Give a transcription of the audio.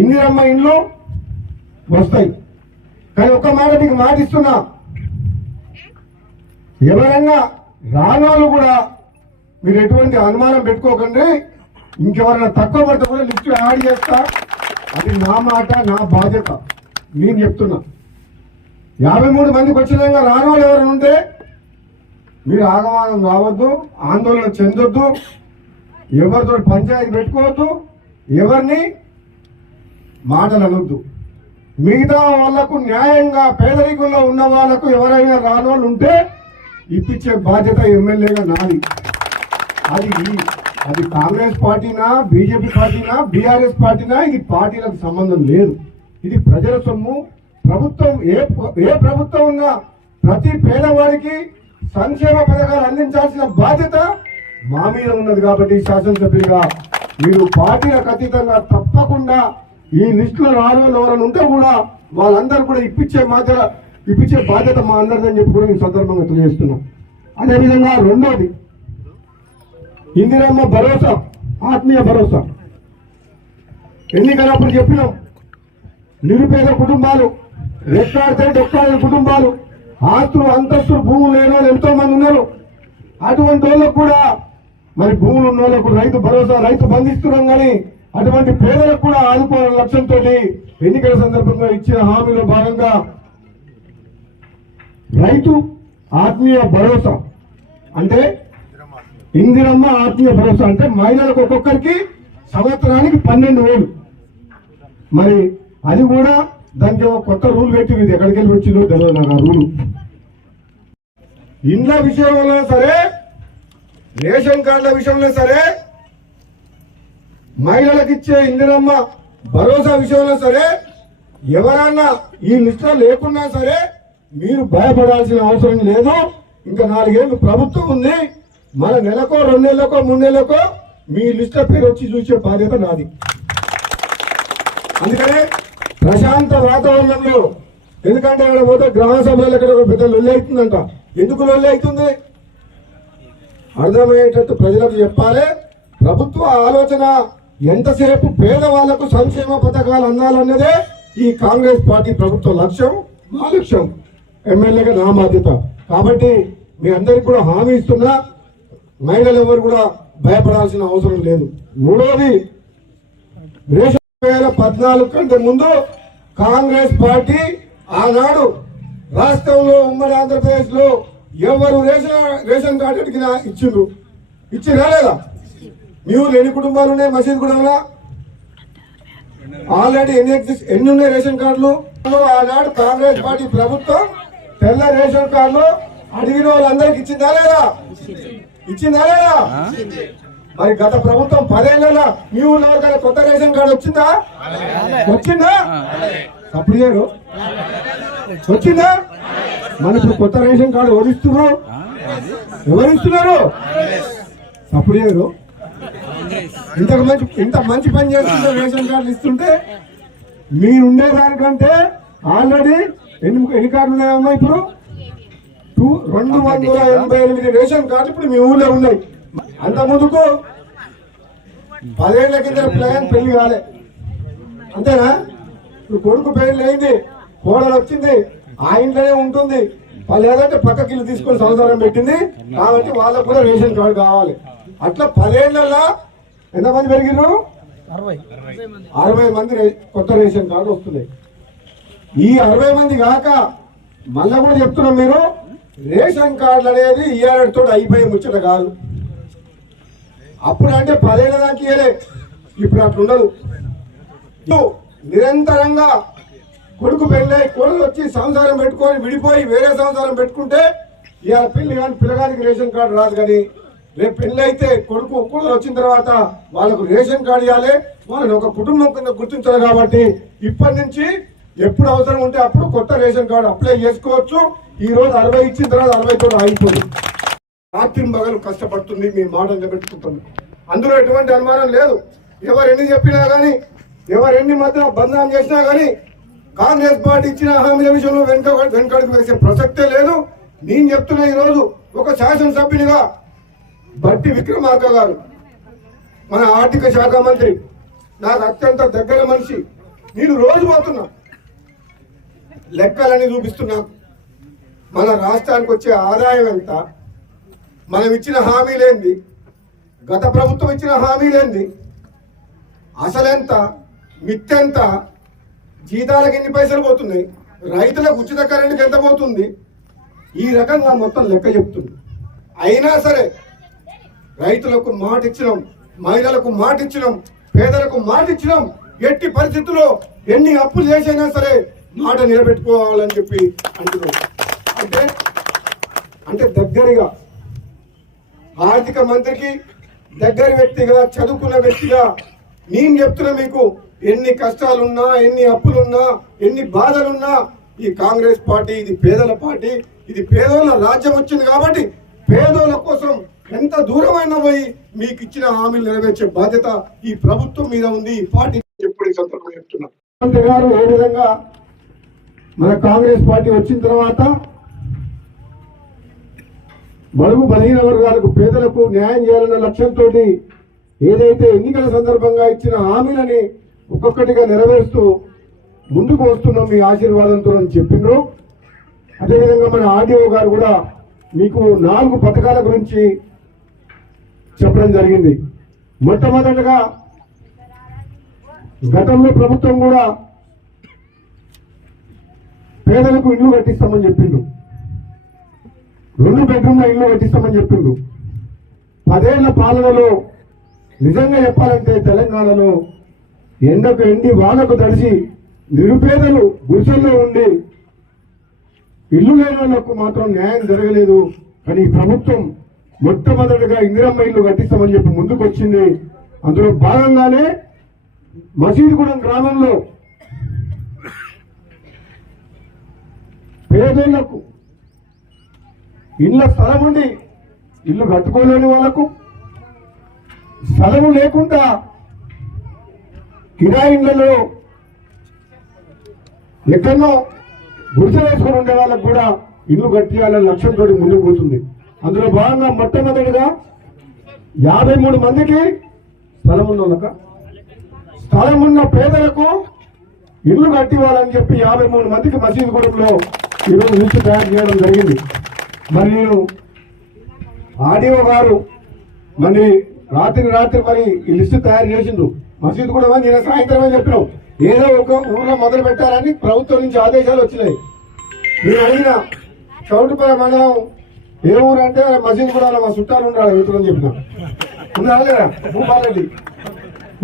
ఇందిరమ్మ ఇండ్లు వస్తాయి. కానీ ఒక్క మాట మీకు మాట ఇస్తున్నా, ఎవరైనా రానోళ్ళు కూడా మీరు ఎటువంటి అనుమానం పెట్టుకోకండి. ఇంకెవరైనా తక్కువ పడితే కూడా లిస్ట్ యాడ్ చేస్తా. అది నా మాట, నా బాధ్యత. నేను చెప్తున్నా 53 మందికి వచ్చినాక రానోళ్ళు ఎవరైనా ఉంటే మీరు ఆగమాగం కావద్దు, ఆందోళన చెందొద్దు, ఎవరితో పంచాయతీ పెట్టుకోవద్దు, ఎవరిని మాటలు అనొద్దు. మిగతా వాళ్లకు న్యాయంగా పేదరికంలో ఉన్న వాళ్లకు ఎవరైనా రానోళ్ళు ఉంటే ఇప్పించే బాధ్యత ఎమ్మెల్యేగా నాది. అది కాంగ్రెస్ పార్టీనా, బీజేపీ పార్టీనా, బీఆర్ఎస్ పార్టీనా, ఇది పార్టీలకు సంబంధం లేదు. ఇది ప్రజల సొమ్ము. ప్రభుత్వం ఏ ప్రభుత్వం ఉన్నా ప్రతి పేదవాడికి సంక్షేమ పథకాలు అందించాల్సిన బాధ్యత మా మీద ఉన్నది. కాబట్టి శాసనసభ్యులుగా మీరు పార్టీలకు అతీతంగా తప్పకుండా ఈ లిస్టులో రానోళ్ళు ఎవరైనా ఉంటే కూడా వాళ్ళందరూ కూడా ఇప్పించే బాధ్యత మా అందరిదని చెప్పి కూడా నేను సందర్భంగా తెలియజేస్తున్నాం. అదేవిధంగా రెండోది ఇందిరమ్మ భరోసా, ఆత్మీయ భరోసా. ఎన్నికలప్పుడు చెప్పినాం, నిరుపేద కుటుంబాలు, రెక్కాడితే డొక్కాడిన కుటుంబాలు, ఆస్తులు అంతస్తులు భూములు లేని వాళ్ళు ఎంతో మంది ఉన్నారు. అటువంటి వాళ్ళకు కూడా మరి భూములు ఉన్న వాళ్ళకు రైతు భరోసా, రైతు బంధిస్తున్నాం. కానీ అటువంటి పేదలకు కూడా ఆదుకోవాలనే లక్ష్యంతో ఎన్నికల సందర్భంగా ఇచ్చిన హామీలో భాగంగా రైతు ఆత్మీయ భరోసా అంటే ఇందిరమ్మ ఆత్మీయ భరోసా అంటే మహిళలకు ఒక్కొక్కరికి సంవత్సరానికి 12,000. మరి అది కూడా దానికి కొత్త రూల్ పెట్టి ఇది ఎక్కడికి వెళ్ళి వచ్చిందో తెలియదు నాకు ఆ రూలు. ఇండ్ల విషయంలో సరే, రేషన్ కార్డుల విషయంలో సరే, మహిళలకు ఇచ్చే ఇందిరమ్మ భరోసా విషయంలో సరే, ఎవరన్నా ఈ లిస్టులో లేకున్నా సరే మీరు భయపడాల్సిన అవసరం లేదు. ఇంకా 4 ఏళ్ళు ప్రభుత్వం ఉంది. మన నెలకో 2 నెలలకో 3 నెలలకో మీ లిస్టు పేరు వచ్చి చూసే బాధ్యత నాది. అందుకనే ప్రశాంత వాతావరణంలో, ఎందుకంటే అక్కడ పోతే గ్రామ సభలో ఎక్కడ పెద్ద లొల్లి అవుతుందంట. ఎందుకు లొల్లి అవుతుంది అర్థమయ్యేటట్టు ప్రజలకు చెప్పాలి. ప్రభుత్వ ఆలోచన ఎంతసేపు పేదవాళ్లకు సంక్షేమ పథకాలు అందాలన్నదే ఈ కాంగ్రెస్ పార్టీ ప్రభుత్వ లక్ష్యం, మా లక్ష్యం. ఎమ్మెల్యేగా నా బాధ్యత. కాబట్టి మీ అందరికి కూడా హామీ ఇస్తున్నా, మహిళలు ఎవరు కూడా భయపడాల్సిన అవసరం లేదు. మూడోది, రేషన్ 2014 కంటే ముందు కాంగ్రెస్ పార్టీ ఆనాడు రాష్ట్రంలో ఉమ్మడి ఆంధ్రప్రదేశ్ లో ఎవరు రేషన్ కార్డు అడిగినా ఇచ్చిరా లేదా? మీ ఊళ్ళో ఎన్ని కుటుంబాలు ఉన్నాయి? మసీద్ కూడా ఆల్రెడీ ఎన్ని ఉన్నాయి రేషన్ కార్డులు? ఆనాడు కాంగ్రెస్ పార్టీ ప్రభుత్వం తెల్ల రేషన్ కార్డులు అడిగిన వాళ్ళందరికి ఇచ్చిందా లేదా? మరి గత ప్రభుత్వం 10 ఏళ్ళలో మీ ఊళ్ళో ఎవరికైనా కొత్త రేషన్ కార్డు వచ్చిందా? అప్పుడు చేయరు. వచ్చిందా? మన ఇప్పుడు కొత్త రేషన్ కార్డు ఎవరిస్తున్నారు? అప్పుడు చేయరు. ఇంత మంచి పని చేస్తుంటే రేషన్ కార్డులు ఇస్తుంటే మీరుండేదానికంటే ఆల్రెడీ ఎన్ని కార్డులు ఉన్నాయమ్మా? ఇప్పుడు 288 రేషన్ కార్డులు ఇప్పుడు మీ ఊళ్ళో ఉన్నాయి. అంత ముందుకు 10 ఏళ్ల కింద ప్లాన్ పెళ్లి కాలే, అంతేనా? ఇప్పుడు కొడుకు పెళ్లి అయింది, కోడలు వచ్చింది, ఆ ఇంట్లోనే ఉంటుంది. వాళ్ళు ఏదంటే పక్కకి ఇల్లు తీసుకొని సంసారం పెట్టింది కాబట్టి వాళ్ళకు కూడా రేషన్ కార్డు కావాలి. అట్లా 10 ఏళ్లలో ఎంతమంది పెరిగిరు? 60 మంది కొత్త రేషన్ కార్డు వస్తున్నాయి. ఈ 60 మంది కాక మళ్ళా కూడా చెప్తున్నాం, మీరు రేషన్ కార్డులు అనేది ఇయ్యాలతో అయిపోయి ముచ్చట కాదు. అప్పుడు అంటే 10 ఏళ్ల దాకా ఇయ్యలే, ఇప్పుడు అట్లుండదు. నిరంతరంగా కొడుకు పెళ్ళై కోడలు వచ్చి సంసారం పెట్టుకొని విడిపోయి వేరే సంసారం పెట్టుకుంటే ఇవాళ పెళ్లి కానీ పిల్లగానికి రేషన్ కార్డు రాదు. కానీ రేపు పెళ్లి అయితే కొడుకు కోడలు వచ్చిన తర్వాత వాళ్ళకు రేషన్ కార్డు ఇవ్వాలి, వాళ్ళని ఒక కుటుంబం కింద గుర్తించాలి. కాబట్టి ఇప్పటి నుంచి ఎప్పుడు అవసరం ఉంటే అప్పుడు కొత్త రేషన్ కార్డు అప్లై చేసుకోవచ్చు. ఈ రోజు 60 ఇచ్చిన తర్వాత 60 కూడా ఆగిపోయింది. రాత్రి మగలు కష్టపడుతుంది, మీ మాట నిలబెట్టుకుంటుంది. అందులో ఎటువంటి అనుమానం లేదు. ఎవరెన్ని చెప్పినా కానీ, ఎవరెన్ని మధ్య బంధనం చేసినా కానీ కాంగ్రెస్ పార్టీ ఇచ్చిన హామీల విషయంలో వెనుకడుగు వేసే ప్రసక్తే లేదు. నేను చెప్తున్నా, ఈరోజు ఒక శాసనసభ్యునిగా బట్టి విక్రమార్క గారు, మన ఆర్థిక శాఖ మంత్రి, నాకు అత్యంత దగ్గర మనిషి. నేను రోజు పోతున్నా, లెక్కలని చూపిస్తున్నా. మన రాష్ట్రానికి వచ్చే ఆదాయం ఎంత, మనం ఇచ్చిన హామీలేంది, గత ప్రభుత్వం ఇచ్చిన హామీలేంది, అసలెంత, మిత్తెంత, జీతాలకు ఎన్ని పైసలు పోతున్నాయి, రైతులకు ఉచిత కరెంటుకి ఎంత పోతుంది, ఈ రకంగా మొత్తం లెక్క చెప్తుంది. అయినా సరే రైతులకు మాట ఇచ్చినాం, మహిళలకు మాట ఇచ్చినాం, పేదలకు మాట ఇచ్చినాం. ఎట్టి పరిస్థితుల్లో ఎన్ని అప్పులు చేసైనా సరే మాట నిలబెట్టుకోవాలని చెప్పి అంటున్నాం. అంటే దగ్గరగా ఆర్థిక మంత్రికి దగ్గర వ్యక్తిగా, చదువుకున్న వ్యక్తిగా నేను చెప్తున్నా, మీకు ఎన్ని కష్టాలున్నా, ఎన్ని అప్పులున్నా, ఎన్ని బాధలున్నా, ఈ కాంగ్రెస్ పార్టీ ఇది పేదల పార్టీ, ఇది పేదోళ్ళ రాజ్యం వచ్చింది కాబట్టి పేదోళ్ళ కోసం ఎంత దూరమైనా పోయి మీకు ఇచ్చిన హామీలు నెరవేర్చే బాధ్యత ఈ ప్రభుత్వం మీద ఉంది, ఈ పార్టీ ఎప్పుడు ఈ సందర్భంగా చెప్తున్నా. ముఖ్యమంత్రి గారు ఏ విధంగా మన కాంగ్రెస్ పార్టీ వచ్చిన తర్వాత బడుగు బలహీన వర్గాలకు, పేదలకు న్యాయం చేయాలన్న లక్ష్యంతో ఏదైతే ఎన్నికల సందర్భంగా ఇచ్చిన హామీలని ఒక్కొక్కటిగా నెరవేరుస్తూ ముందుకు వస్తున్నాం మీ ఆశీర్వాదంతో అని చెప్పిండ్రు. అదేవిధంగా మన ఆర్డీఓ గారు కూడా మీకు 4 పథకాల గురించి చెప్పడం జరిగింది. మొట్టమొదటిగా గతంలో ప్రభుత్వం కూడా పేదలకు ఇల్లు కట్టిస్తామని చెప్పిండు, 2 బెడ్రూమ్ల ఇల్లు కట్టిస్తామని చెప్పిండు. 10 ఏళ్ల పాలనలో నిజంగా చెప్పాలంటే తెలంగాణలో ఎండకు ఎండి వానకు తడిసి నిరుపేదలు గుడిసెల్లో ఉండి ఇల్లు లేని వాళ్ళకు మాత్రం న్యాయం జరగలేదు. కానీ ఈ ప్రభుత్వం మొట్టమొదటిగా ఇందిరమ్మ ఇల్లు కట్టిస్తామని చెప్పి ముందుకు వచ్చింది. అందులో భాగంగానే మసీదుగూడెం గ్రామంలో పేదోళ్లకు ఇళ్ల స్థలం ఉండి ఇల్లు కట్టుకోలేని వాళ్లకు, స్థలము లేకుండా కిరాయి ఇళ్లలో ఎక్కడో గుడిసె వేసుకొని ఉండే వాళ్ళకు కూడా ఇల్లు కట్టియాలనే లక్ష్యంతో ముందుకు పోతుంది. అందులో భాగంగా మొట్టమొదటిగా 53 మందికి స్థలం ఉన్న పేదలకు ఇల్లు కట్టివ్వాలని చెప్పి 53 మందికి మసీదుగూడెంలో ఈరోజు లిస్టు తయారు చేయడం జరిగింది. మరి నేను ఆర్డీఓ గారు మరి రాత్రి మరి ఈ లిస్టు తయారు చేసిండ్రు. మసీదుగూడెం నేను సాయంత్రమే చెప్పినాం, ఏదో ఒక ఊర్లో మొదలు పెట్టాలని ప్రభుత్వం నుంచి ఆదేశాలు వచ్చినాయి. నేను అడిగిన చౌటుపల్లి మండలం ఏ ఊరు అంటే మసీదుగూడెంలో మా చుట్టాలు ఉండాలి వెతులని చెప్పిన. ఉండాలి భూపాలరెడ్డి